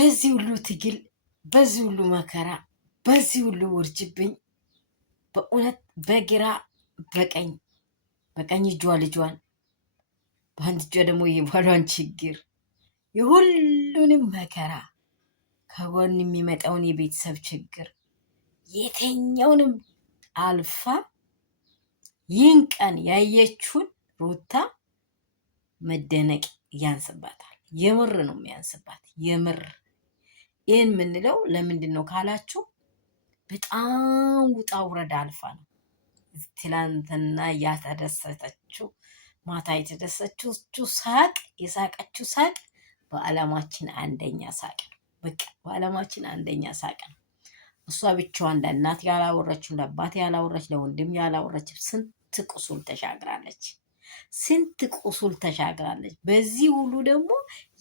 በዚህ ሁሉ ትግል፣ በዚህ ሁሉ መከራ፣ በዚህ ሁሉ ውርጅብኝ በእውነት በግራ በቀኝ እጇ ልጇን በአንድ እጇ ደግሞ የባሏን ችግር የሁሉንም መከራ ከጎን የሚመጣውን የቤተሰብ ችግር የትኛውንም አልፋ ይህን ቀን ያየችውን ሩታ መደነቅ ያንስባታል። የምር ነው የሚያንስባት። የምር ይህን የምንለው ለምንድን ነው ካላችሁ በጣም ውጣ ውረድ አልፋ ነው። ትላንትና ያተደሰተችው ማታ የተደሰተችው ሳቅ የሳቀችው ሳቅ በዓለማችን አንደኛ ሳቅ ነው። በቃ በዓለማችን አንደኛ ሳቅ ነው። እሷ ብቻዋን ለእናት ያላወረችው፣ ለአባት ያላወረች፣ ለወንድም ያላወረች ስንት ቁስል ተሻግራለች። ስንት ቁስል ተሻግራለች። በዚህ ሁሉ ደግሞ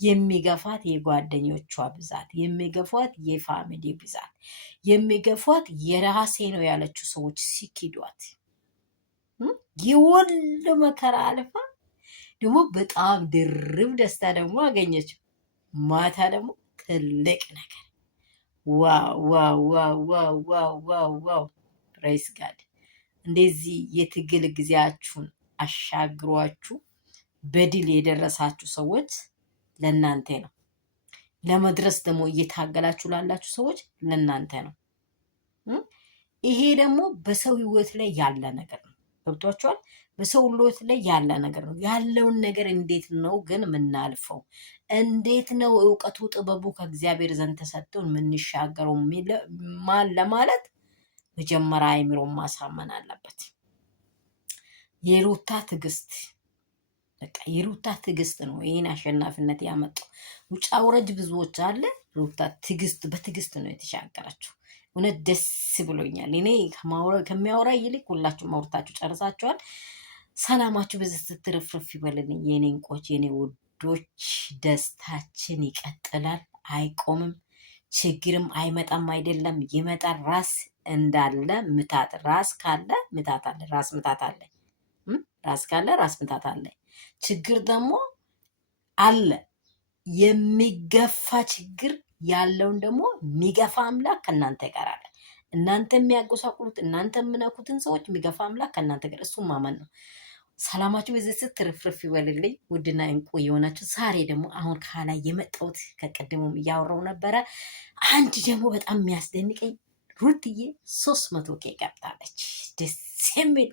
የሚገፋት የጓደኞቿ ብዛት፣ የሚገፏት የፋሚሊ ብዛት፣ የሚገፏት የራሴ ነው ያለችው ሰዎች ሲኪዷት የወል መከራ አልፋ ደግሞ በጣም ድርብ ደስታ ደግሞ አገኘች። ማታ ደግሞ ትልቅ ነገር ዋው ዋው ዋው ዋው ዋው ዋው ዋው ፕሬስ ጋድ። እንደዚህ የትግል ጊዜያችሁን አሻግሯችሁ በድል የደረሳችሁ ሰዎች ለእናንተ ነው። ለመድረስ ደግሞ እየታገላችሁ ላላችሁ ሰዎች ለእናንተ ነው። ይሄ ደግሞ በሰው ህይወት ላይ ያለ ነገር ነው። ገብቷችኋል? በሰው ህይወት ላይ ያለ ነገር ነው። ያለውን ነገር እንዴት ነው ግን የምናልፈው? እንዴት ነው እውቀቱ ጥበቡ ከእግዚአብሔር ዘንድ ተሰጥቶን የምንሻገረው ለማለት መጀመሪያ አይምሮን ማሳመን አለበት። የሩታ ትዕግስት በቃ የሩታ ትዕግስት ነው ይህን አሸናፊነት ያመጣው። ውጫ ውረድ ብዙዎች አለ። ሩታ በትዕግስት ነው የተሻገረችው። እውነት ደስ ብሎኛል። እኔ ከሚያወራ ይልቅ ሁላችሁም አውርታችሁ ጨርሳችኋል። ሰላማችሁ በዚህ ስትርፍርፍ ይበልልኝ የኔ እንቆች፣ የኔ ውዶች። ደስታችን ይቀጥላል፣ አይቆምም። ችግርም አይመጣም አይደለም፣ ይመጣል። ራስ እንዳለ ምታት፣ ራስ ካለ ምታት አለ፣ ራስ ምታት አለ። ራስ ካለ ራስ ምታት አለ። ችግር ደግሞ አለ። የሚገፋ ችግር ያለውን ደግሞ የሚገፋ አምላክ ከእናንተ ጋር አለ። እናንተ የሚያጎሳቁሉት እናንተ የምነኩትን ሰዎች የሚገፋ አምላክ ከእናንተ ጋር፣ እሱ ማመን ነው። ሰላማችሁ በዚህ ስትርፍርፍ ይበልልኝ ውድና እንቁ የሆናችሁ። ዛሬ ደግሞ አሁን ከላይ የመጣሁት ከቀድሞም እያወራው ነበረ። አንድ ደግሞ በጣም የሚያስደንቀኝ ሩትዬ 300 ኬ ገብታለች። ደስ የሚል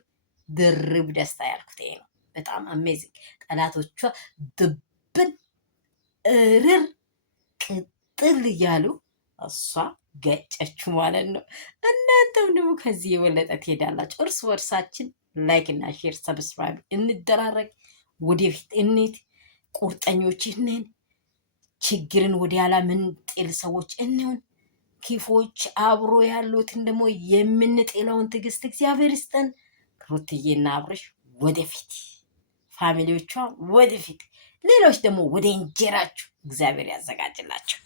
ድርብ ደስታ ያልኩት ይሄ ነው። በጣም አሜዚንግ። ጠላቶቿ ድብን እርር ቅጥል እያሉ እሷ ገጨችው ማለት ነው። እናንተም ደግሞ ከዚህ የበለጠ ትሄዳላችሁ። እርስ በርሳችን ላይክ እና ሼር ሰብስክራይብ እንደራረግ። ወደፊት እንሂድ። ቁርጠኞች ነን። ችግርን ወደ ኋላ ምንጥል ሰዎች እንሁን። ክፎች አብሮ ያሉትን ደግሞ የምንጥለውን ትዕግስት እግዚአብሔር ይስጠን። ሩትዬና አብርሽ ወደፊት፣ ፋሚሊዎቿ ወደፊት፣ ሌሎች ደግሞ ወደ እንጀራችሁ እግዚአብሔር ያዘጋጅላቸው።